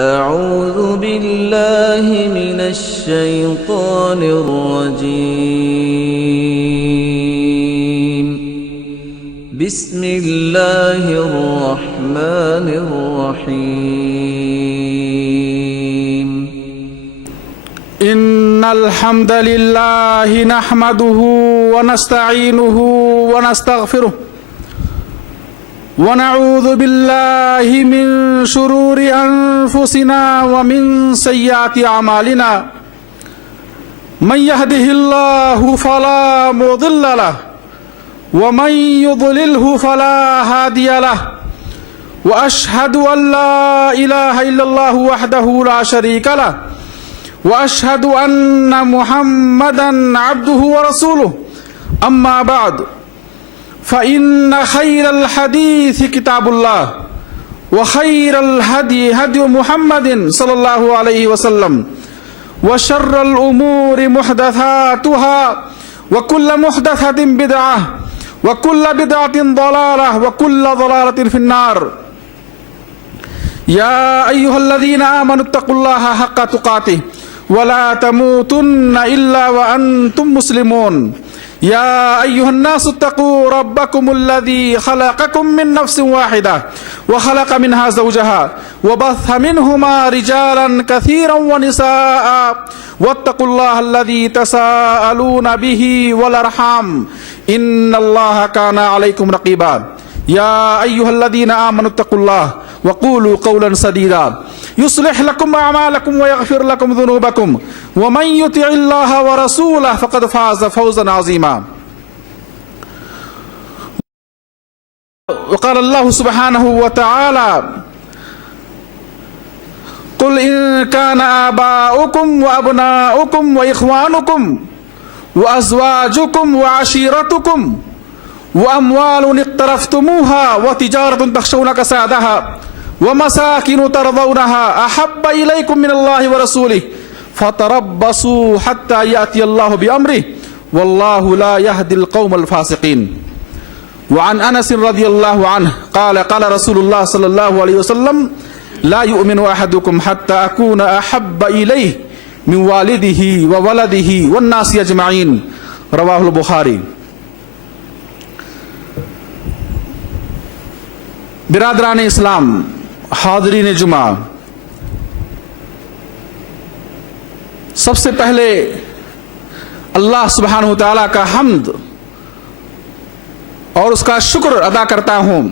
أعوذ بالله من الشيطان الرجيم. بسم الله الرحمن الرحيم. إن الحمد لله نحمده ونستعينه ونستغفره ونعوذ بالله من شرور أنفسنا ومن سيئات أعمالنا. من يهده الله فلا مضل له ومن يضلله فلا هادي له. وأشهد أن لا إله إلا الله وحده لا شريك له وأشهد أن محمدا عبده ورسوله. أما بعد فإن خير الحديث كتاب الله وخير الهدي هدي محمد صلى الله عليه وسلم وشر الأمور محدثاتها وكل محدثة بدعة وكل بدعة ضلالة وكل ضلالة في النار. يا أيها الذين آمنوا اتقوا الله حق تقاته ولا تموتن إلا وأنتم مسلمون. يا أيها الناس اتقوا ربكم الذي خلقكم من نفس واحدة وخلق منها زوجها وبث منهما رجالا كثيرا ونساء واتقوا الله الذي تساءلون به والأرحام إن الله كان عليكم رقيبا. يا أيها الذين آمنوا اتقوا الله وقولوا قولا سديدا يصلح لكم أعمالكم ويغفر لكم ذنوبكم ومن يطع الله ورسوله فقد فاز فوزا عظيما. وقال الله سبحانه وتعالى قل إن كان آباؤكم وأبناؤكم وإخوانكم وأزواجكم وعشيرتكم وأموال اقترفتموها وتجارة تخشون كسادها ومساكن ترضونها أحب إليكم من الله ورسوله فتربصوا حتى يأتي الله بأمره والله لا يهدي القوم الفاسقين. وعن أنس رضي الله عنه قال قال رسول الله صلى الله عليه وسلم لا يؤمن أحدكم حتى أكون أحب إليه من والده وولده والناس أجمعين. رواه البخاري. برادران اسلام، حاضرین جمعہ، سب سے پہلے اللہ سبحانہ وتعالیٰ کا حمد اور اس کا شکر ادا کرتا ہوں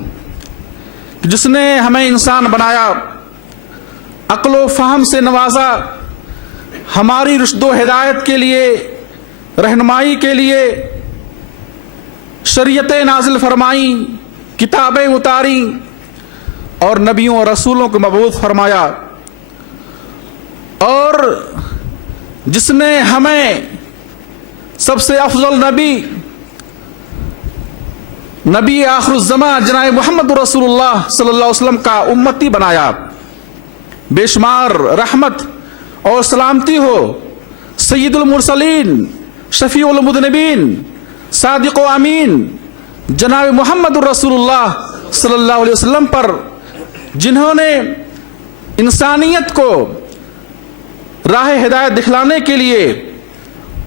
جس نے ہمیں انسان بنایا، عقل و فہم سے نوازا، ہماری رشد و ہدایت کے لیے، رہنمائی کے لیے شریعتیں نازل فرمائیں، کتابیں اتاریں اور نبیوں اور رسولوں کو مبعوث فرمایا، اور جس نے ہمیں سب سے افضل نبی آخر الزمان جناب محمد رسول اللہ صلی اللہ علیہ وسلم کا امتی بنایا. بے شمار رحمت اور سلامتی ہو سید المرسلین، شفیع المذنبین، صادق و امین جناب محمد رسول اللہ صلی اللہ علیہ وسلم پر، جنہوں نے انسانیت کو راہ ہدایت دکھلانے کے لیے،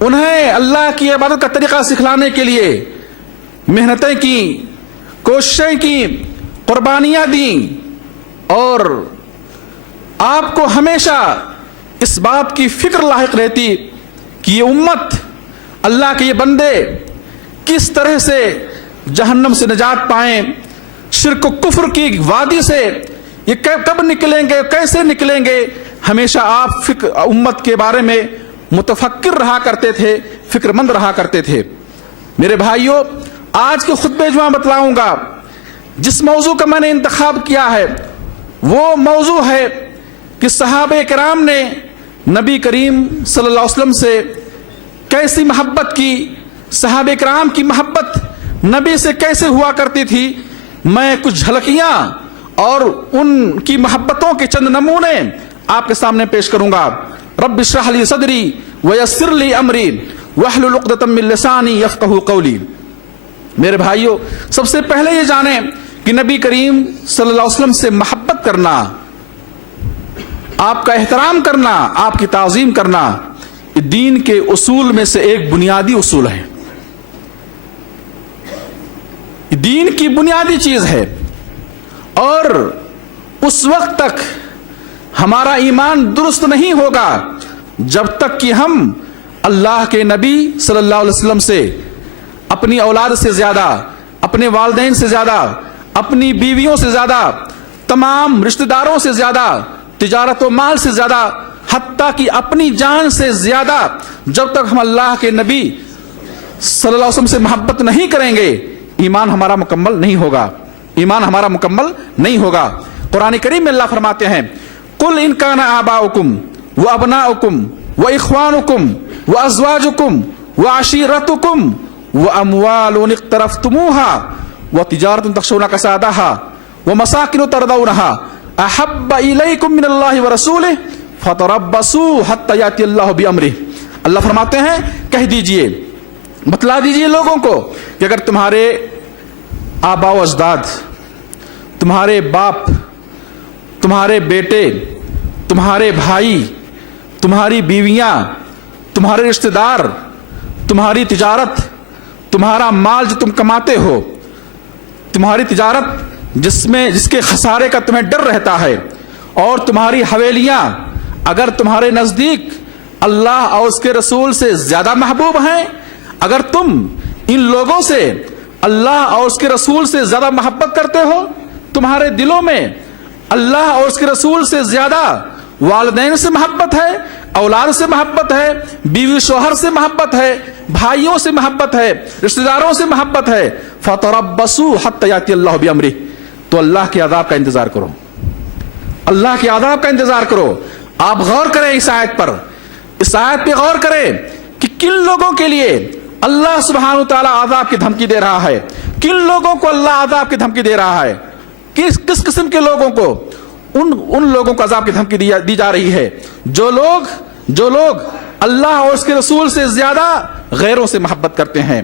انہیں اللہ کی عبادت کا طریقہ سکھلانے کے لیے محنتیں کی، کوششیں کی، قربانیاں دیں، اور آپ کو ہمیشہ اس بات کی فکر لاحق رہتی کہ یہ امت، اللہ کے یہ بندے کس طرح سے جہنم سے نجات پائیں، شرک و کفر کی وادی سے یہ کب نکلیں گے، کیسے نکلیں گے. ہمیشہ آپ امت کے بارے میں متفکر رہا کرتے تھے، فکر مند رہا کرتے تھے. میرے بھائیوں، آج کے خطبے جو میں بتلاؤں گا، جس موضوع کا میں نے انتخاب کیا ہے وہ موضوع ہے کہ صحابہ کرام نے نبی کریم صلی اللہ علیہ وسلم سے کیسی محبت کی، صحابہ کرام کی محبت نبی سے کیسے ہوا کرتی تھی. میں کچھ جھلکیاں اور ان کی محبتوں کے چند نمونے آپ کے سامنے پیش کروں گا. رب اشرح لی صدری ویسر لی امری واحلل عقدۃ من لسانی یفقہوا قولی. میرے بھائیوں، سب سے پہلے یہ جانیں کہ نبی کریم صلی اللہ علیہ وسلم سے محبت کرنا آپ کا احترام کرنا، آپ کی تعظیم کرنا دین کے اصول میں سے ایک بنیادی اصول ہے، دین کی بنیادی چیز ہے۔ اور اس وقت تک ہمارا ایمان درست نہیں ہوگا جب تک کہ ہم اللہ کے نبی صلی اللہ علیہ وسلم سے، اپنی اولاد سے زیادہ، اپنے والدین سے زیادہ، اپنی بیویوں سے زیادہ، تمام رشتہ داروں سے زیادہ، تجارت و مال سے زیادہ، حتیٰ کہ اپنی جان سے زیادہ جب تک ہم اللہ کے نبی صلی اللہ علیہ وسلم سے محبت نہیں کریں گے، ایمان ہمارا مکمل نہیں ہوگا، ایمان ہمارا مکمل نہیں ہوگا۔ قرآن کریم میں اللہ فرماتے ہیں قل ان کان آباؤکم وابناؤکم واخوانکم وازواجکم وعشیرتکم واموال اقترفتموها وتجارة تخشون کسادها ومساکن ترضونها احب الیکم من اللہ ورسولہ فتربصوا حتی یأتی اللہ بامرہ۔ اللہ فرماتے ہیں کہہ دیجئے، بتلا دیجئے لوگوں کو کہ اگر تمہارے آبا و اجداد، تمہارے باپ، تمہارے بیٹے، تمہارے بھائی، تمہاری بیویاں، تمہارے رشتہ دار، تمہاری تجارت، تمہارا مال جو تم کماتے ہو، تمہاری تجارت جس کے خسارے کا تمہیں ڈر رہتا ہے، اور تمہاری حویلیاں اگر تمہارے نزدیک اللہ اور اس کے رسول سے زیادہ محبوب ہیں، اگر تم ان لوگوں سے اللہ اور اس کے رسول سے زیادہ محبت کرتے ہو، تمہارے دلوں میں اللہ اور اس کے رسول سے زیادہ والدین سے محبت ہے، اولاد سے محبت ہے، بیوی شوہر سے محبت ہے، بھائیوں سے محبت ہے، رشتہ داروں سے محبت ہے، فتربصوا حتی یأتی اللہ بامرہ، تو اللہ کے عذاب کا انتظار کرو، اللہ کے عذاب کا انتظار کرو۔ آپ غور کریں اس آیت پر، اس آیت پہ غور کریں کہ کن لوگوں کے لیے اللہ سبحانہ و تعالیٰ عذاب کی دھمکی دے رہا ہے، کن لوگوں کو اللہ عذاب کی دھمکی دے رہا ہے، کس قسم کے لوگوں کو؟ ان لوگوں کو عذاب کی دھمکی دی جا رہی ہے جو لوگ اللہ اور اس کے رسول سے زیادہ غیروں سے محبت کرتے ہیں،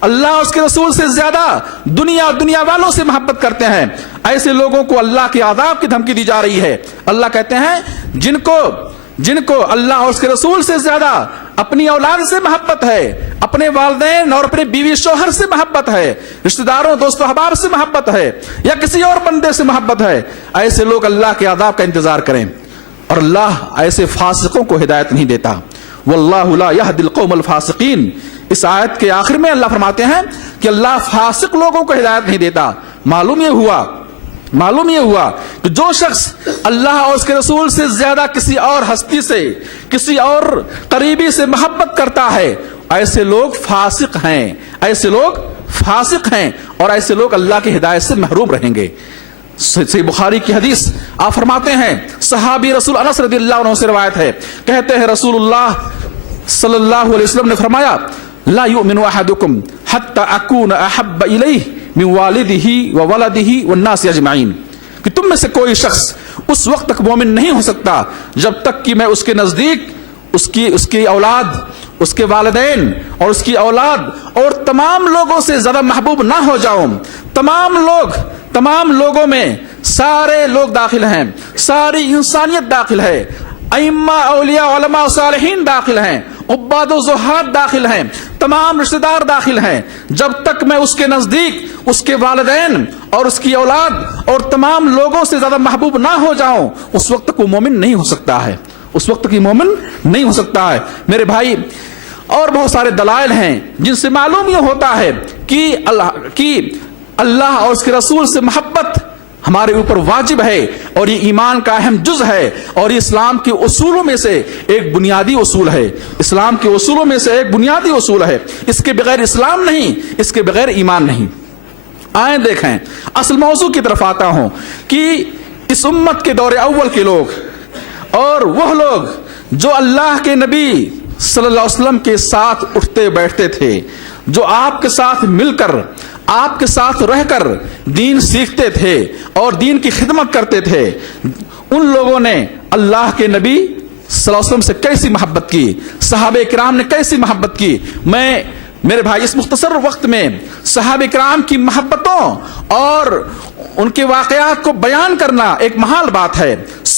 اللہ اور اس کے رسول سے زیادہ دنیا والوں سے محبت کرتے ہیں، ایسے لوگوں کو اللہ کے عذاب کی دھمکی دی جا رہی ہے۔ اللہ کہتے ہیں جن کو اللہ اور اس کے رسول سے زیادہ اپنی اولاد سے محبت ہے، اپنے والدین اور اپنے بیوی شوہر سے محبت ہے، رشتہ داروں دوست و احباب سے محبت ہے، یا کسی اور بندے سے محبت ہے، ایسے لوگ اللہ کے عذاب کا انتظار کریں، اور اللہ ایسے فاسقوں کو ہدایت نہیں دیتا۔ واللہ لا یہدی القوم الفاسقین۔ اس آیت کے آخر میں اللہ فرماتے ہیں کہ اللہ فاسق لوگوں کو ہدایت نہیں دیتا۔ معلوم یہ ہوا کہ جو شخص اللہ اور اس کے رسول سے زیادہ کسی اور ہستی سے، کسی اور قریبی سے محبت کرتا ہے، ایسے لوگ فاسق ہیں، اور ایسے لوگ اللہ کی ہدایت سے محروم رہیں گے۔ صحیح بخاری کی حدیث آپ فرماتے ہیں، صحابی رسول انس رضی اللہ عنہ سے روایت ہے، کہتے ہیں رسول اللہ صلی اللہ علیہ وسلم نے فرمایا لا یؤمن احدکم حتی اکون احب الیہ من والدہ وولدہ والناس اجمعین، کہ تم میں سے کوئی شخص اس وقت تک مومن نہیں ہو سکتا جب تک کہ میں اس کے نزدیک اس کی اولاد، اس کے والدین اور اس کی اولاد اور تمام لوگوں سے زیادہ محبوب نہ ہو جاؤں۔ تمام لوگوں میں سارے لوگ داخل ہیں، ساری انسانیت داخل ہے، ائمہ اولیاء علماء صالحین داخل ہیں، عباد و زہاد داخل ہیں، تمام رشتہ دار داخل ہیں، جب تک میں اس کے نزدیک اس کے والدین اور اس کی اولاد اور تمام لوگوں سے زیادہ محبوب نہ ہو جاؤں، اس وقت تک وہ مومن نہیں ہو سکتا ہے، اس وقت تک یہ مومن نہیں ہو سکتا ہے۔ میرے بھائی، اور بہت سارے دلائل ہیں جن سے معلوم یہ ہوتا ہے کہ اللہ اور اس کے رسول سے محبت ہمارے اوپر واجب ہے، اور یہ ایمان کا اہم جز ہے، اور یہ اسلام کے اصولوں میں سے ایک بنیادی اصول ہے، اسلام کے اصولوں میں سے ایک بنیادی اصول ہے۔ اس کے بغیر اسلام نہیں، اس کے بغیر ایمان نہیں۔ آئیں دیکھیں، اصل موضوع کی طرف آتا ہوں کہ اس امت کے دور اول کے لوگ اور وہ لوگ جو اللہ کے نبی صلی اللہ علیہ وسلم کے ساتھ اٹھتے بیٹھتے تھے، جو آپ کے ساتھ مل کر، آپ کے ساتھ رہ کر دین سیکھتے تھے اور دین کی خدمت کرتے تھے، ان لوگوں نے اللہ کے نبی صلی اللہ علیہ وسلم سے کیسی محبت کی، صحابہ کرام نے کیسی محبت کی۔ میرے بھائی، اس مختصر وقت میں صحابہ کرام کی محبتوں اور ان کے واقعات کو بیان کرنا ایک محال بات ہے۔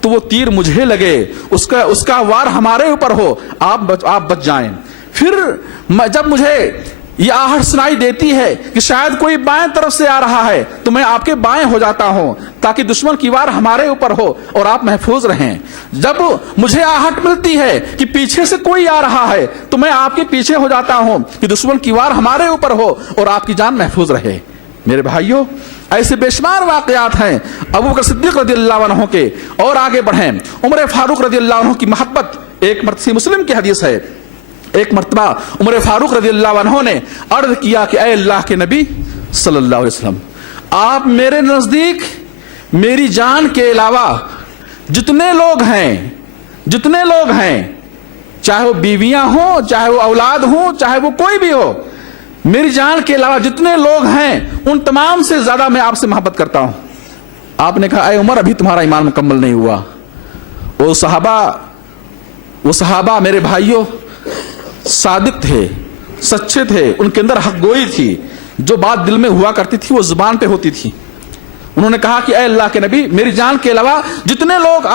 تو وہ تیر مجھے لگے، اس کا وار ہمارے اوپر ہو، آپ بچ جائیں۔ پھر جب مجھے یہ آہٹ سنائی دیتی ہے کہ شاید کوئی بائیں طرف سے آ رہا ہے تو میں آپ کے بائیں ہو جاتا ہوں تاکہ دشمن کی وار ہمارے اوپر ہو اور آپ محفوظ رہیں۔ جب مجھے آہٹ ملتی ہے کہ پیچھے سے کوئی آ رہا ہے تو میں آپ کے پیچھے ہو جاتا ہوں کہ دشمن کی وار ہمارے اوپر ہو اور آپ کی جان محفوظ رہے۔ میرے بھائیوں، ایسے بے شمار واقعات ہیں ابوبکر صدیق رضی اللہ عنہ کے۔ اور آگے بڑھیں، عمر فاروق رضی اللہ عنہ کی محبت، ایک مرتبہ مسلم کی حدیث ہے، ایک مرتبہ عمر فاروق رضی اللہ عنہ نے عرض کیا کہ اے اللہ کے نبی صلی اللہ علیہ وسلم، آپ میرے نزدیک میری جان کے علاوہ جتنے لوگ ہیں، چاہے وہ بیویاں ہوں، چاہے وہ اولاد ہوں، چاہے وہ کوئی بھی ہو، میری جان کے علاوہ جتنے لوگ ہیں ان تمام سے زیادہ میں آپ سے محبت کرتا ہوں۔ آپ نے کہا اے عمر، ابھی تمہارا ایمان مکمل نہیں ہوا۔ وہ صحابہ میرے بھائیوں صادق تھے، سچے تھے، ان کے اندر حق گوئی تھی، جو بات دل میں ہوا کرتی تھی وہ زبان پہ ہوتی تھی۔ انہوں نے کہا کہ اے اللہ کے نبی، میری جان کے علاوہ جتنے لوگ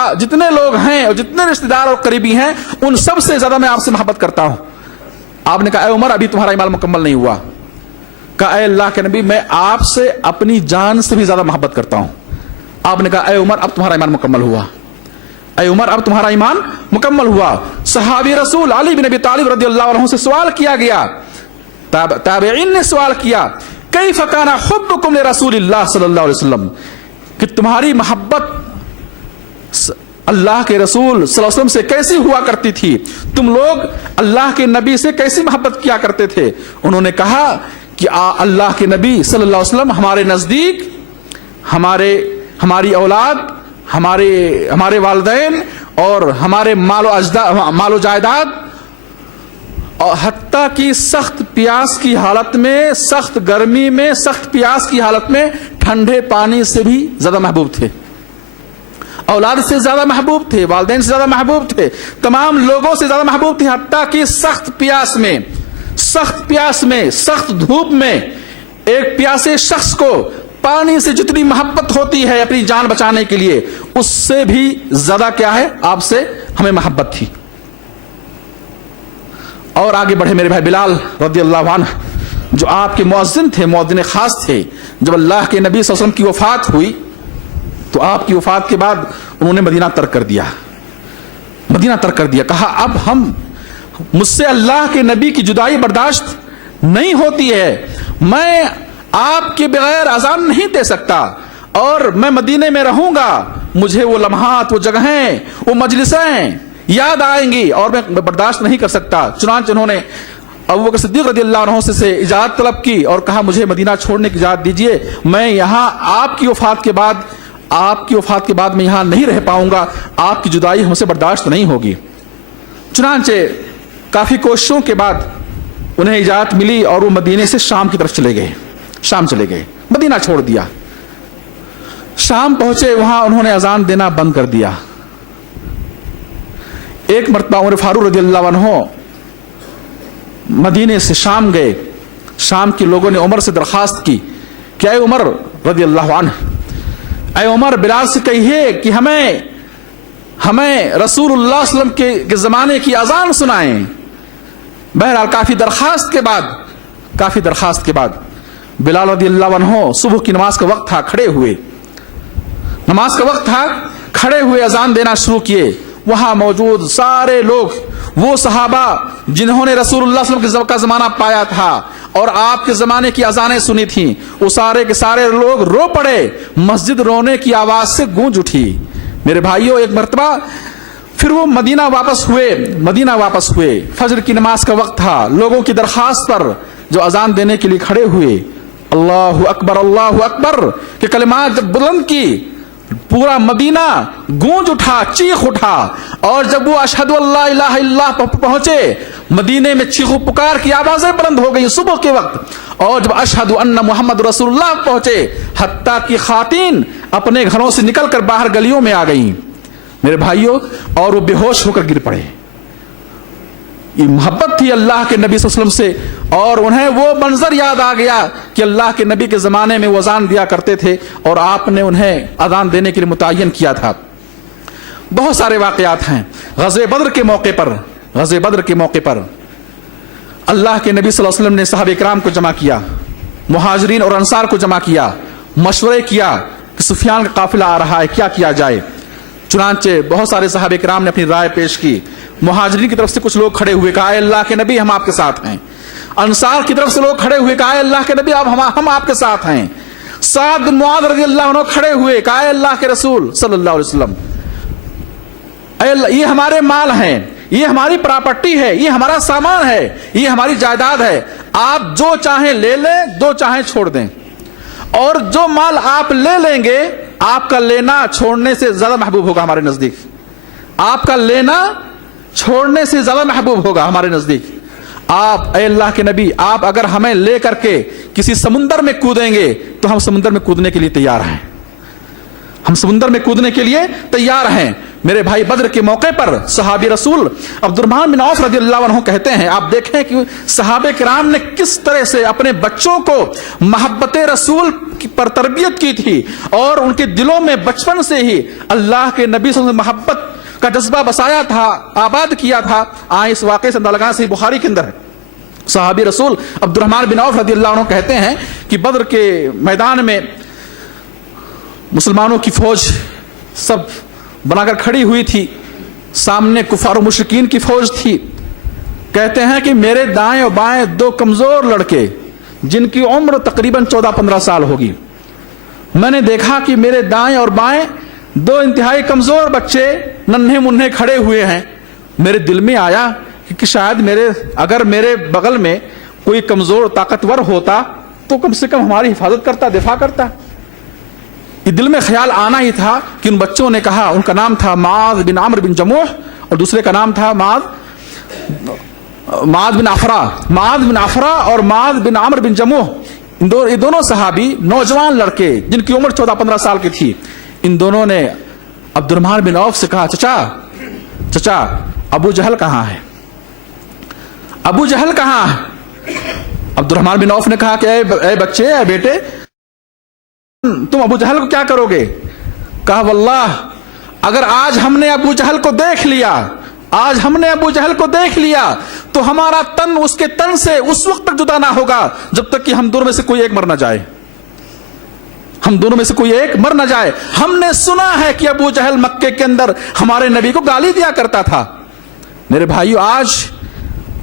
ہیں اور جتنے رشتہ دار اور قریبی ہیں ان سب سے زیادہ میں آپ سے محبت کرتا ہوں۔ آپ نے کہا اے عمر، ابھی تمہارا ایمان مکمل نہیں ہوا۔ کہا اے اللہ کے نبی، میں آپ سے اپنی جان سے بھی زیادہ محبت کرتا ہوں۔ آپ نے کہا اے عمر، اب تمہارا ایمان مکمل ہوا۔ اے عمر، اب تمہارا ایمان مکمل ہوا۔ صحابی رسول علی بن ابی طالب رضی اللہ عنہ سے سوال کیا گیا، تابعین نے سوال کیا، کیف کان حبکم لرسول اللہ صلی اللہ علیہ وسلم، کہ تمہاری محبت اللہ کے رسول صلی اللہ علیہ وسلم سے کیسی ہوا کرتی تھی، تم لوگ اللہ کے نبی سے کیسی محبت کیا کرتے تھے؟ انہوں نے کہا کہ اللہ کے نبی صلی اللہ علیہ وسلم ہمارے نزدیک ہماری اولاد، ہمارے والدین اور ہمارے مال و جائیداد، اور حتیٰ کی سخت پیاس کی حالت میں، سخت گرمی میں، سخت پیاس کی حالت میں ٹھنڈے پانی سے بھی زیادہ محبوب تھے، اولاد سے زیادہ محبوب تھے، والدین سے زیادہ محبوب تھے، تمام لوگوں سے زیادہ محبوب تھے، حتیٰ کہ سخت پیاس میں، سخت دھوپ میں ایک پیاسے شخص کو پانی سے جتنی محبت ہوتی ہے اپنی جان بچانے کے لیے، اس سے بھی زیادہ کیا ہے، آپ سے ہمیں محبت تھی۔ اور آگے بڑھے میرے بھائی، بلال رضی اللہ عنہ جو آپ کے مؤذن تھے، مؤذن خاص تھے، جب اللہ کے نبی صلی اللہ علیہ وسلم کی وفات ہوئی تو آپ کی وفات کے بعد انہوں نے مدینہ ترک کر دیا، کہا اب مجھ سے اللہ کے نبی کی جدائی برداشت نہیں ہوتی ہے، میں آپ کے بغیر اذان نہیں دے سکتا اور میں مدینے میں رہوں گا، مجھے وہ لمحات، وہ جگہیں، وہ مجلسیں یاد آئیں گی اور میں برداشت نہیں کر سکتا۔ چنانچہ انہوں نے ابوبکر صدیق رضی اللہ عنہ سے اجازت طلب کی اور کہا مجھے مدینہ چھوڑنے کی اجازت دیجیے، میں یہاں آپ کی وفات کے بعد میں یہاں نہیں رہ پاؤں گا، آپ کی جدائی ہم سے برداشت نہیں ہوگی۔ چنانچہ کافی کوششوں کے بعد انہیں اجازت ملی اور وہ مدینے سے شام کی طرف چلے گئے، مدینہ چھوڑ دیا۔ شام پہنچے، وہاں انہوں نے اذان دینا بند کر دیا۔ ایک مرتبہ عمر فاروق رضی اللہ عنہ مدینے سے شام گئے، شام کے لوگوں نے عمر سے درخواست کی کہ اے عمر رضی اللہ عنہ، اے عمر، بلال سے کہیے کہ ہمیں رسول اللہ صلی اللہ علیہ وسلم کے زمانے کی اذان سنائیں۔ بہرحال کافی درخواست کے بعد بلال رضی اللہ عنہ صبح کی نماز کا وقت تھا، کھڑے ہوئے اذان دینا شروع کیے۔ وہاں موجود سارے لوگ، وہ صحابہ جنہوں نے رسول اللہ صلی اللہ علیہ وسلم کا زمانہ پایا تھا اور آپ کے زمانے کی اذانیں سنی تھیں، وہ سارے کے سارے لوگ رو پڑے، مسجد رونے کی آواز سے گونج اٹھی۔ میرے بھائیوں، ایک مرتبہ پھر وہ مدینہ واپس ہوئے، فجر کی نماز کا وقت تھا، لوگوں کی درخواست پر جو اذان دینے کے لیے کھڑے ہوئے، اللہ اکبر کہ کلمات جب بلند کی، پورا مدینہ گونج اٹھا، چیخ اٹھا، اور جب وہ اشہد اللہ الہ الا اللہ پہنچے، مدینے میں چیخ و پکار کی آوازیں بلند ہو گئی صبح کے وقت، اور جب اشہد ان محمد رسول اللہ پہنچے، حتیٰ کہ خواتین اپنے گھروں سے نکل کر باہر گلیوں میں آ گئیں میرے بھائیوں، اور وہ بے ہوش ہو کر گر پڑے۔ یہ محبت تھی اللہ کے نبی صلی اللہ علیہ وسلم سے، اور انہیں وہ منظر یاد آ گیا کہ اللہ کے نبی کے زمانے میں وہ اذان دیا کرتے تھے اور آپ نے انہیں اذان دینے کے لیے متعین کیا تھا۔ بہت سارے واقعات ہیں. غزوہ بدر کے موقع پر اللہ کے نبی صلی اللہ علیہ وسلم نے صحابہ کرام کو جمع کیا, مہاجرین اور انصار کو جمع کیا, مشورے کیا کہ سفیان کا قافلہ آ رہا ہے, کیا کیا جائے. چنانچہ بہت سارے صحابہ کرام نے اپنی رائے پیش کی. مہاجرین کی طرف سے کچھ لوگ کھڑے ہوئے, کہا اے اللہ کے نبی ہم آپ کے ساتھ ہیں. انصار کی طرف سے لوگ کھڑے ہوئے, کہا اے اللہ کے نبی ہم آپ کے ساتھ ہیں. سعد بن معاذ رضی اللہ عنہ کھڑے ہوئے, کہا اے اللہ کے رسول صلی اللہ علیہ وسلم, اے اللہ, یہ ہمارے مال ہیں, یہ ہماری پراپرٹی ہے, یہ ہمارا سامان ہے, یہ ہماری جائیداد ہے, آپ جو چاہیں لے لیں, جو چاہیں چھوڑ دیں, اور جو مال آپ لے لیں گے آپ کا لینا چھوڑنے سے زیادہ محبوب ہوگا ہمارے نزدیک. آپ کا لینا چھوڑنے سے زیادہ محبوب ہوگا ہمارے نزدیک. آپ اے اللہ کے نبی, آپ اگر ہمیں لے کر کے کسی سمندر میں کودیں گے تو ہم سمندر میں کودنے کے لیے تیار ہیں, ہم سمندر میں کودنے کے لیے تیار ہیں. میرے بھائی, بدر کے موقع پر صحابی رسول عبد الرحمن بن عوف رضی اللہ عنہ کہتے ہیں, آپ دیکھیں کہ صحابہ کرام نے کس طرح سے اپنے بچوں کو محبت رسول پر تربیت کی تھی, اور ان کے دلوں میں بچپن سے ہی اللہ کے نبی صلی اللہ علیہ وسلم محبت کا جذبہ بسایا تھا, آباد کیا تھا. اس واقعے سے اندازہ لگانا صحیح بخاری کے اندر ہے. صحابی رسول عبد الرحمن بن عوف رضی اللہ عنہ کہتے ہیں کہ بدر کے میدان میں مسلمانوں کی فوج سب بنا کر کھڑی ہوئی تھی, سامنے کفار و مشرکین کی فوج تھی. کہتے ہیں کہ میرے دائیں اور بائیں دو کمزور لڑکے جن کی عمر تقریباً 14-15 سال ہوگی, میں نے دیکھا کہ میرے دائیں اور بائیں دو انتہائی کمزور بچے ننھے منھے کھڑے ہوئے ہیں. میرے دل میں آیا کہ شاید اگر میرے بغل میں کوئی کمزور طاقتور ہوتا تو کم سے کم ہماری حفاظت کرتا, دفاع کرتا. یہ دل میں خیال آنا ہی تھا کہ ان بچوں نے کہا, ان کا نام تھا معاذ بن عمرو بن جموح اور دوسرے کا نام تھا معاذ بن عفرا اور معاذ بن عمرو بن جموح. یہ دونوں صحابی نوجوان لڑکے جن کی عمر 14-15 سال کی تھی. ان دونوں نے عبد الرحمن بن عوف سے کہا, چچا ابو جہل کہاں ہے, ابو جہل کہاں ہے. عبد الرحمن بن عوف نے کہا کہ اے بچے, اے بیٹے, تم ابو جہل کو کیا کرو گے. کہا واللہ اگر آج ہم نے ابو جہل کو دیکھ لیا تو ہمارا تن اس کے تن سے اس وقت تک جدا نہ ہوگا جب تک کہ ہم دونوں میں سے کوئی ایک مر نہ جائے. ہم نے سنا ہے کہ ابو جہل مکے کے اندر ہمارے نبی کو گالی دیا کرتا تھا. میرے بھائیو,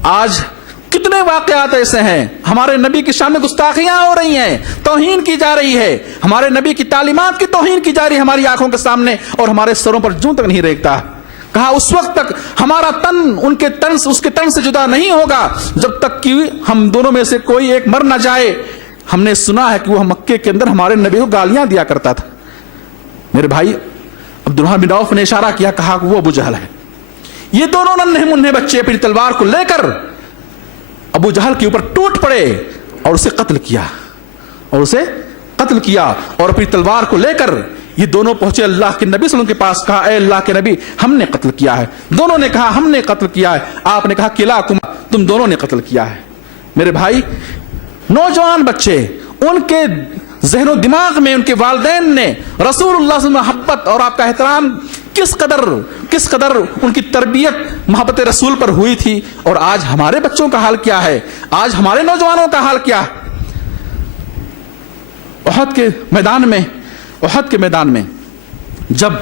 آج کتنے واقعات ایسے ہیں, ہمارے نبی کی شان میں گستاخیاں ہو رہی ہیں, توہین کی جا رہی ہے, ہمارے نبی کی تعلیمات کی توہین کی جا رہی ہے ہماری آنکھوں کے سامنے, اور ہمارے سروں پر جوں تک نہیں ریگتا. کہا اس وقت تک ہمارا تن اس کے تن سے جدا نہیں ہوگا جب تک کہ ہم دونوں میں سے کوئی ایک مر نہ جائے. ہم نے سنا ہے کہ وہ مکے کے اندر ہمارے نبی کو گالیاں دیا کرتا تھا. میرے بھائی, عبد الرحمن بن عوف نے اشارہ کیا, کہا کہ وہ ابو جہل ہے. یہ دونوں ننھے منھے بچے اپنی تلوار کو لے کر ابو جہل کے اوپر ٹوٹ پڑے اور اسے قتل کیا, اور اپنی تلوار کو لے کر یہ دونوں پہنچے اللہ کے نبی صلی اللہ علیہ وسلم کے پاس. کہا اے اللہ کے نبی, ہم نے قتل کیا ہے. دونوں نے کہا ہم نے قتل کیا ہے. آپ نے کہا کلاکما, تم دونوں نے قتل کیا ہے. میرے بھائی, نوجوان بچے, ان کے ذہن و دماغ میں ان کے والدین نے رسول اللہ صلی اللہ علیہ وسلم محبت اور آپ کا احترام کس قدر ان کی تربیت محبت رسول پر ہوئی تھی. اور آج ہمارے بچوں کا حال کیا ہے, آج ہمارے نوجوانوں کا حال کیا ہے. احد کے میدان میں جب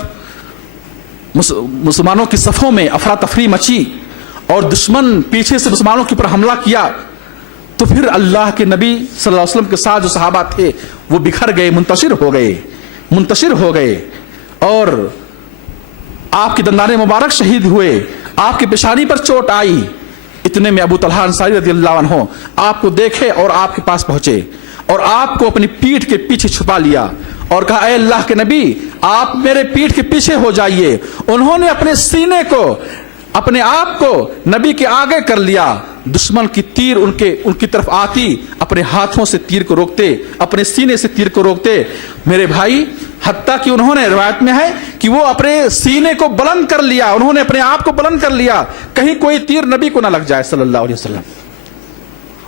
مسلمانوں کی صفوں میں افراتفری مچی اور دشمن پیچھے سے مسلمانوں کے اوپر حملہ کیا, تو پھر اللہ کے نبی صلی اللہ علیہ وسلم کے ساتھ جو صحابہ تھے وہ بکھر گئے, منتشر ہو گئے, اور آپ کے دندان مبارک شہید ہوئے, آپ کی پیشانی پر چوٹ آئی. اتنے میں ابو طلحہ انصاری رضی اللہ عنہ آپ کو دیکھے اور آپ کے پاس پہنچے اور آپ کو اپنی پیٹھ کے پیچھے چھپا لیا اور کہا اے اللہ کے نبی, آپ میرے پیٹھ کے پیچھے ہو جائیے. انہوں نے اپنے سینے کو, اپنے آپ کو نبی کے آگے کر لیا. دشمن کی تیر ان کی طرف آتی, اپنے ہاتھوں سے تیر کو روکتے, اپنے سینے سے تیر کو روکتے. میرے بھائی, حتیٰ کہ انہوں نے, روایت میں ہے کہ وہ اپنے سینے کو بلند کر لیا, انہوں نے اپنے آپ کو بلند کر لیا کہیں کوئی تیر نبی کو نہ لگ جائے صلی اللہ علیہ وسلم.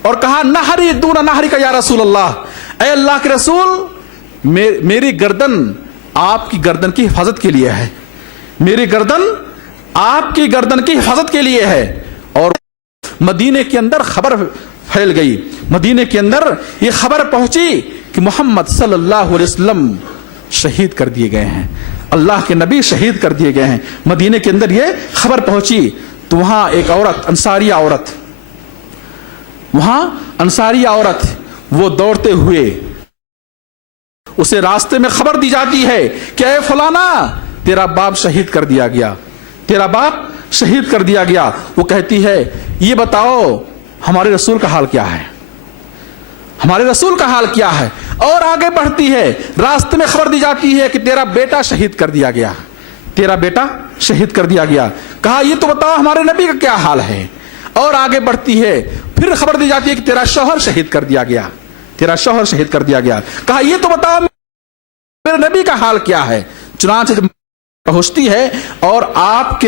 اور کہا نہری دون نہری کا یا رسول اللہ, اے اللہ کے رسول, میری گردن آپ کی گردن کی حفاظت کے لیے ہے, میری گردن آپ کی گردن کی حفاظت کے لیے ہے. اور مدینے کے اندر خبر پھیل گئی, مدینے کے اندر یہ خبر پہنچی کہ محمد صلی اللہ علیہ وسلم شہید کر دیے گئے ہیں, اللہ کے نبی شہید کر دیے گئے ہیں. مدینے کے اندر یہ خبر پہنچی تو وہاں ایک عورت, انصاری عورت, وہاں انصاری عورت وہ دوڑتے ہوئے اسے راستے میں خبر دی جاتی ہے کہ اے فلانا تیرا باپ شہید کر دیا گیا, تیرا باپ شہید کر دیا گیا. وہ کہتی ہے یہ بتاؤ ہمارے رسول کا حال کیا ہے, ہمارے رسول کا حال کیا ہے. اور آگے بڑھتی ہے, راستے میں خبر دی جاتی ہے کہ تیرا بیٹا شہید کر دیا گیا, تیرا بیٹا شہید کر دیا گیا. کہا یہ تو بتاؤ ہمارے نبی کا کیا حال ہے. اور آگے بڑھتی ہے, پھر خبر دی جاتی ہے کہ تیرا شوہر شہید کر دیا گیا, تیرا شوہر شہید کر دیا گیا. کہا یہ تو بتاؤ میرے نبی کا حال کیا ہے. چنانچہ جب پہنچتی ہے اور آپ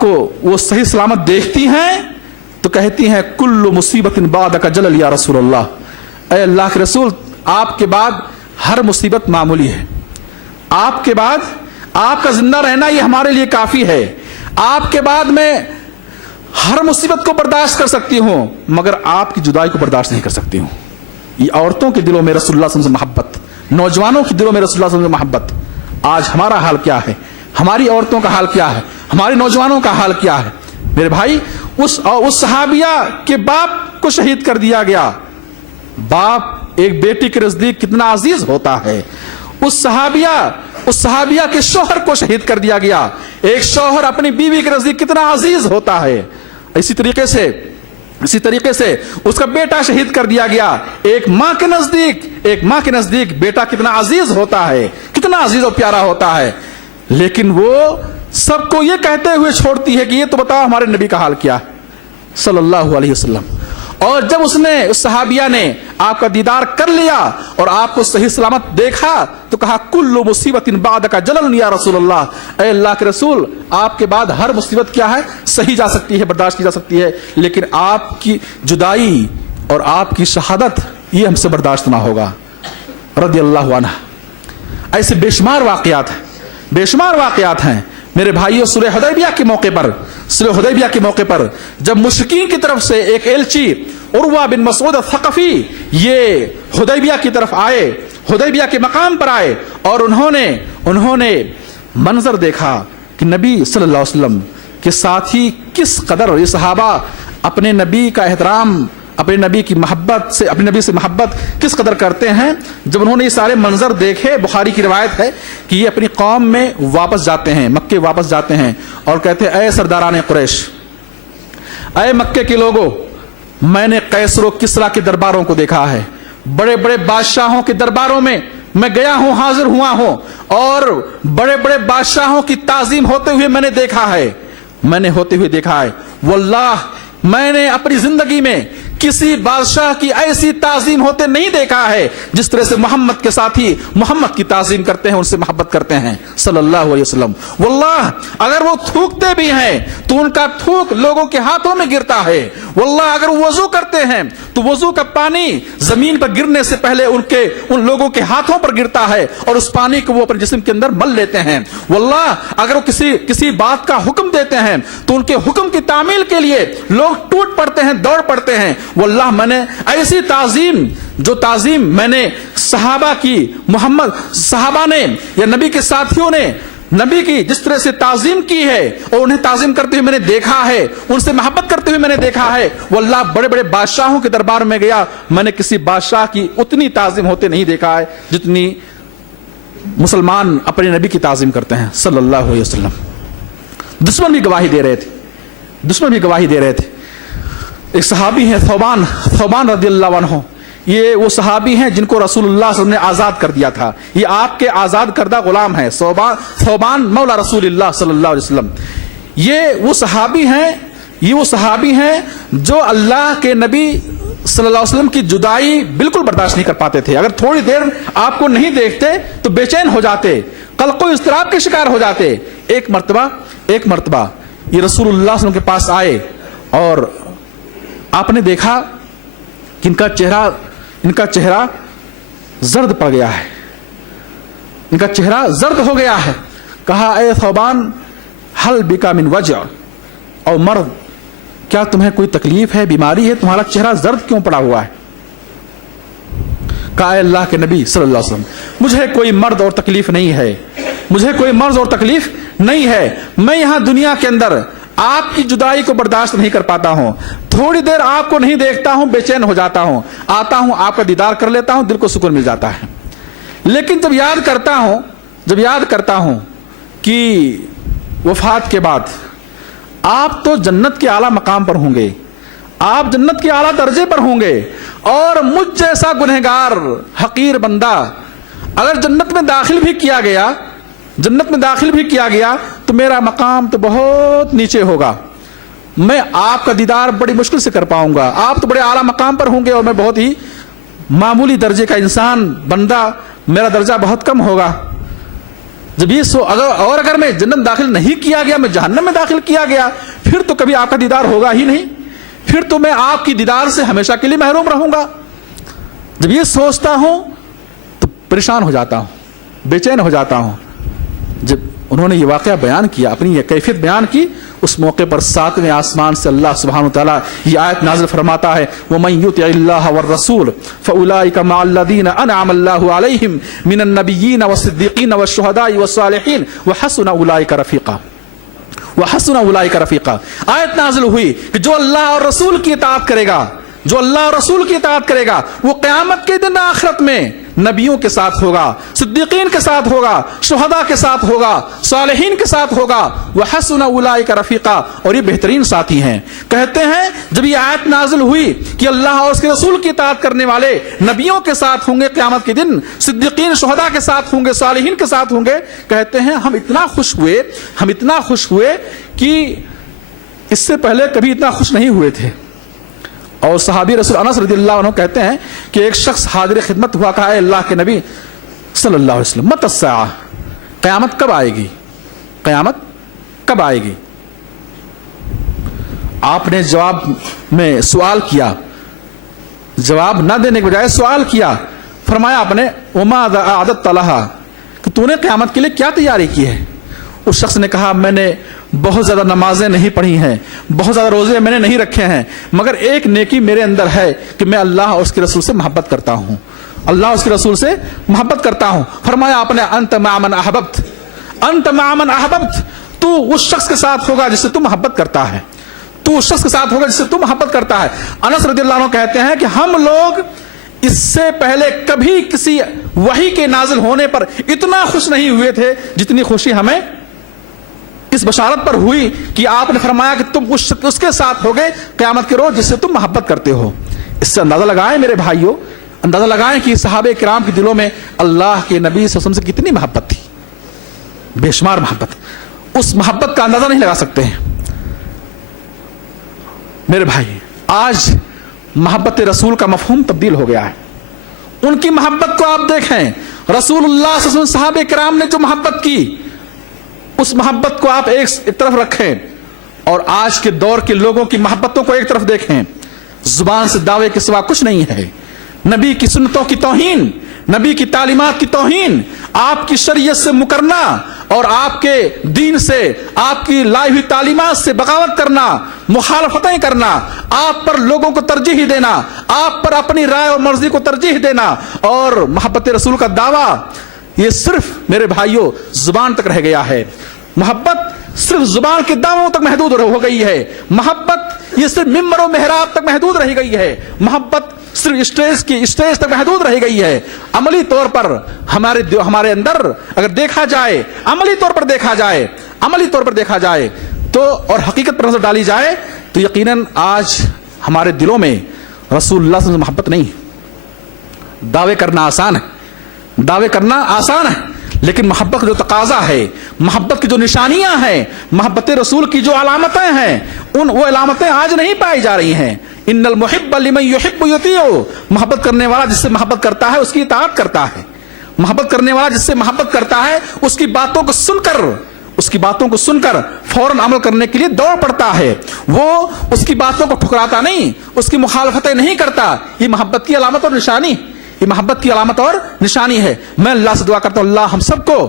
کو وہ صحیح سلامت دیکھتی ہیں تو کہتی ہیں کل مصیبت بعدک جلل یا رسول اللہ, اے اللہ کے رسول آپ کے بعد ہر مصیبت معمولی ہے, آپ کے بعد آپ کا زندہ رہنا یہ ہمارے لیے کافی ہے, آپ کے بعد میں ہر مصیبت کو برداشت کر سکتی ہوں مگر آپ کی جدائی کو برداشت نہیں کر سکتی ہوں. یہ عورتوں کے دلوں میں رسول اللہ صلی اللہ علیہ وسلم سے محبت, نوجوانوں کے دلوں میں رسول اللہ صلی اللہ علیہ وسلم سے محبت. آج ہمارا حال کیا ہے, ہماری عورتوں کا حال کیا ہے, ہمارے نوجوانوں کا حال کیا ہے. میرے بھائی اس صحابیہ کے باپ کو شہید کر دیا گیا. باپ ایک بیٹی کے نزدیک کتنا عزیز ہوتا ہے. اس صحابیہ کے شوہر کو شہید کر دیا گیا. ایک شوہر اپنی بیوی کے نزدیک کتنا عزیز ہوتا ہے. اسی طریقے سے اس کا بیٹا شہید کر دیا گیا. ایک ماں کے نزدیک بیٹا کتنا عزیز ہوتا ہے, کتنا عزیز اور پیارا ہوتا ہے. لیکن وہ سب کو یہ کہتے ہوئے چھوڑتی ہے کہ یہ تو بتاؤ ہمارے نبی کا حال کیا ہے صلی اللہ علیہ وسلم. اور جب اس صحابیہ نے آپ کا دیدار کر لیا اور آپ کو صحیح سلامت دیکھا تو کہا کل مصیبت بعدک جلل یا رسول اللہ, اے اللہ کے رسول آپ کے بعد ہر مصیبت کیا ہے, سہی جا سکتی ہے, برداشت کی جا سکتی ہے, لیکن آپ کی جدائی اور آپ کی شہادت یہ ہم سے برداشت نہ ہوگا. رضی اللہ عنہ. ایسے بے شمار واقعات ہیں میرے بھائیوں. صلح حدیبیہ کے موقع پر جب مشرکین کی طرف سے ایک ایلچی عروہ بن مسعود الثقفی یہ حدیبیہ کی طرف آئے, حدیبیہ کے مقام پر آئے اور انہوں نے منظر دیکھا کہ نبی صلی اللہ علیہ وسلم کے ساتھی کس قدر یہ صحابہ اپنے نبی کا احترام, اپنے نبی سے محبت کس قدر کرتے ہیں. جب انہوں نے یہ سارے منظر دیکھے, بخاری کی روایت ہے کہ یہ اپنی قوم میں واپس جاتے ہیں, مکے واپس جاتے ہیں اور کہتے ہیں اے سرداران قریش, اے مکے کے لوگوں, میں نے قیصر و کسریٰ کے درباروں کو دیکھا ہے, بڑے بڑے بادشاہوں کے درباروں میں میں گیا ہوں, حاضر ہوا ہوں, اور بڑے بڑے بادشاہوں کی تعظیم ہوتے ہوئے میں نے دیکھا ہے. واللہ میں نے اپنی زندگی میں کسی بادشاہ کی ایسی تعظیم ہوتے نہیں دیکھا ہے جس طرح سے محمد کے ساتھی محمد کی تعظیم کرتے ہیں, ان سے محبت کرتے ہیں صلی اللہ علیہ وسلم. واللہ اگر وہ تھوکتے بھی ہیں تو ان کا تھوک لوگوں کے ہاتھوں میں گرتا ہے. واللہ اگر وضو کرتے ہیں تو وضو کا پانی زمین پر گرنے سے پہلے ان لوگوں کے ہاتھوں پر گرتا ہے اور اس پانی کو وہ اپنے جسم کے اندر مل لیتے ہیں. واللہ اگر وہ کسی بات کا حکم دیتے ہیں تو ان کے حکم کی تعمیل کے لیے لوگ ٹوٹ پڑتے ہیں, دوڑ پڑتے ہیں. واللہ میں نے ایسی تعظیم میں نے صحابہ نے یا نبی کے ساتھیوں نے نبی کی جس طرح سے تعظیم کی ہے اور انہیں تعظیم کرتے ہوئے میں نے دیکھا ہے, ان سے محبت کرتے ہوئے میں نے دیکھا ہے. واللہ بڑے بڑے بادشاہوں کے دربار میں گیا, میں نے کسی بادشاہ کی اتنی تعظیم ہوتے نہیں دیکھا ہے جتنی مسلمان اپنے نبی کی تعظیم کرتے ہیں صلی اللہ علیہ وسلم. دشمن بھی گواہی دے رہے تھے. ایک صحابی ہیں ثوبان رضی اللہ عنہ, یہ وہ صحابی ہیں جن کو رسول اللہ صلی اللہ علیہ وسلم نے آزاد کر دیا تھا. یہ آپ کے آزاد کردہ غلام ہیں, ثوبان مولا رسول اللہ صلی اللہ علیہ وسلم. یہ وہ صحابی ہیں جو اللہ کے نبی صلی اللہ علیہ وسلم کی جدائی بالکل برداشت نہیں کر پاتے تھے. اگر تھوڑی دیر آپ کو نہیں دیکھتے تو بے چین ہو جاتے, قلق و اضطراب کے شکار ہو جاتے. ایک مرتبہ یہ رسول اللہ صلی اللہ علیہ وسلم کے پاس آئے اور آپ نے دیکھا کہ ان کا چہرہ زرد پڑ گیا ہے, ان کا چہرہ زرد ہو گیا ہے. کہا اے ثوبان حل بکا من وجع اور مرض, کیا تمہیں کوئی تکلیف ہے, بیماری ہے, تمہارا چہرہ زرد کیوں پڑا ہوا ہے؟ کہا اے اللہ کے نبی صلی اللہ علیہ وسلم مجھے کوئی مرض اور تکلیف نہیں ہے, مجھے کوئی مرض اور تکلیف نہیں ہے, میں یہاں دنیا کے اندر آپ کی جدائی کو برداشت نہیں کر پاتا ہوں, تھوڑی دیر آپ کو نہیں دیکھتا ہوں بے چین ہو جاتا ہوں, آتا ہوں آپ کا دیدار کر لیتا ہوں, دل کو سکون مل جاتا ہے. لیکن جب یاد کرتا ہوں کہ وفات کے بعد آپ تو جنت کے اعلیٰ مقام پر ہوں گے, آپ جنت کے اعلیٰ درجے پر ہوں گے, اور مجھ جیسا گنہگار حقیر بندہ اگر جنت میں داخل بھی کیا گیا تو میرا مقام تو بہت نیچے ہوگا, میں آپ کا دیدار بڑی مشکل سے کر پاؤں گا, آپ تو بڑے اعلیٰ مقام پر ہوں گے اور میں بہت ہی معمولی درجے کا انسان بندہ, میرا درجہ بہت کم ہوگا. جب یہ اگر میں جنت داخل نہیں کیا گیا, میں جہنم میں داخل کیا گیا, پھر تو کبھی آپ کا دیدار ہوگا ہی نہیں, پھر تو میں آپ کی دیدار سے ہمیشہ کے لیے محروم رہوں گا. جب یہ سوچتا ہوں تو پریشان ہو جاتا ہوں, بے چین ہو جاتا ہوں. جب انہوں نے یہ واقعہ بیان کیا, اپنی یہ کیفیت بیان کی, اس موقع پر 7ویں آسمان سے اللہ سبحانہ وتعالی یہ آیت نازل فرماتا ہے وَمَن يُطِعِ اللَّهَ وَالرَّسُولَ فَأُولَٰئِكَ مَعَ الَّذِينَ أَنْعَمَ اللَّهُ عَلَيْهِم مِّنَ النَّبِيِّينَ وَالصِّدِّيقِينَ وَالشُّهَدَاءِ وَالصَّالِحِينَ وَحَسُنَ أُولَٰئِكَ رَفِيقًا. آیت نازل ہوئی کہ جو اللہ اور رسول کی اطاعت کرے گا, وہ قیامت کے دن آخرت میں نبیوں کے ساتھ ہوگا, صدیقین کے ساتھ ہوگا, شہداء کے ساتھ ہوگا, صالحین کے ساتھ ہوگا. وَحَسُنَ أُولَٰئِكَ رَفِيقًا, اور یہ بہترین ساتھی ہیں. کہتے ہیں جب یہ آیت نازل ہوئی کہ اللہ اور اس کے رسول کی اطاعت کرنے والے نبیوں کے ساتھ ہوں گے قیامت کے دن, صدیقین شہداء کے ساتھ ہوں گے, صالحین کے ساتھ ہوں گے, کہتے ہیں ہم اتنا خوش ہوئے کہ اس سے پہلے کبھی اتنا خوش نہیں ہوئے تھے. اور صحابی رسول انس رضی اللہ عنہ کہتے ہیں کہ ایک شخص حاضر خدمت ہوا, کہا ہے اللہ کے نبی صلی اللہ علیہ وسلم مت الساعہ, قیامت کب آئے گی؟ آپ نے جواب میں سوال کیا, جواب نہ دینے کے بجائے سوال کیا. فرمایا آپ نے وما اعددت لها, کہ تو نے قیامت کے لیے کیا تیاری کی ہے؟ اس شخص نے کہا میں نے بہت زیادہ نمازیں نہیں پڑھی ہیں, بہت زیادہ روزے میں نے نہیں رکھے ہیں, مگر ایک نیکی میرے اندر ہے کہ میں اللہ اور اس کے رسول سے محبت کرتا ہوں, فرمایا آپ نے انت مع من احببت, تو اس شخص کے ساتھ ہوگا جس سے تو محبت کرتا ہے. انس رضی اللہ عنہ کہتے ہیں کہ ہم لوگ اس سے پہلے کبھی کسی وحی کے نازل ہونے پر اتنا خوش نہیں ہوئے تھے جتنی خوشی ہمیں اس بشارت پر ہوئی کہ آپ نے فرمایا کہ تم اس کے ساتھ ہوگے قیامت کے روز جس سے تم محبت کرتے ہو. اس سے اندازہ لگائیں میرے بھائیوں, اندازہ لگائیں کہ صحابہ کرام کے دلوں میں اللہ کے نبی صلی اللہ علیہ وسلم سے کتنی محبت تھی, بے شمار محبت. اس محبت کا اندازہ نہیں لگا سکتے ہیں میرے بھائی. آج محبت رسول کا مفہوم تبدیل ہو گیا ہے. ان کی محبت کو آپ دیکھیں, رسول اللہ صلی اللہ علیہ وسلم صحابہ کرام نے جو محبت کی, اس محبت کو آپ ایک طرف رکھیں, اور آج کے دور کے لوگوں کی محبتوں کو ایک طرف دیکھیں. زبان سے دعوے کے سوا کچھ نہیں ہے. نبی کی سنتوں کی توہین, نبی کی تعلیمات کی توہین, آپ کی شریعت سے مکرنا اور آپ کے دین سے, آپ کی لائی ہوئی تعلیمات سے بغاوت کرنا, مخالفتیں کرنا, آپ پر لوگوں کو ترجیح دینا, آپ پر اپنی رائے اور مرضی کو ترجیح دینا, اور محبت رسول کا دعویٰ, یہ صرف میرے بھائیوں زبان تک رہ گیا ہے. محبت صرف زبان کے دعووں تک محدود ہو گئی ہے. محبت یہ صرف ممبر و محراب تک محدود رہ گئی ہے. محبت صرف اسٹیج تک محدود رہ گئی ہے. عملی طور پر ہمارے اندر اگر دیکھا جائے, عملی طور پر دیکھا جائے تو, اور حقیقت پر نظر ڈالی جائے تو یقیناً آج ہمارے دلوں میں رسول اللہ صلی اللہ علیہ وسلم محبت نہیں. دعوے کرنا آسان ہے, لیکن محبت کا جو تقاضا ہے, محبت کی جو نشانیاں ہیں, محبت رسول کی جو علامتیں ہیں, وہ علامتیں آج نہیں پائی جا رہی ہیں. ان المحب لمن يحب يطيع, محبت کرنے والا جس سے محبت کرتا ہے اس کی اطاعت کرتا ہے. محبت کرنے والا جس سے محبت کرتا ہے اس کی باتوں کو سن کر فوراً عمل کرنے کے لیے دوڑ پڑتا ہے. وہ اس کی باتوں کو ٹھکراتا نہیں, اس کی مخالفتیں نہیں کرتا. یہ محبت کی علامت اور نشانی ہے. میں اللہ سے دعا کرتا ہوں اللہ ہم سب کو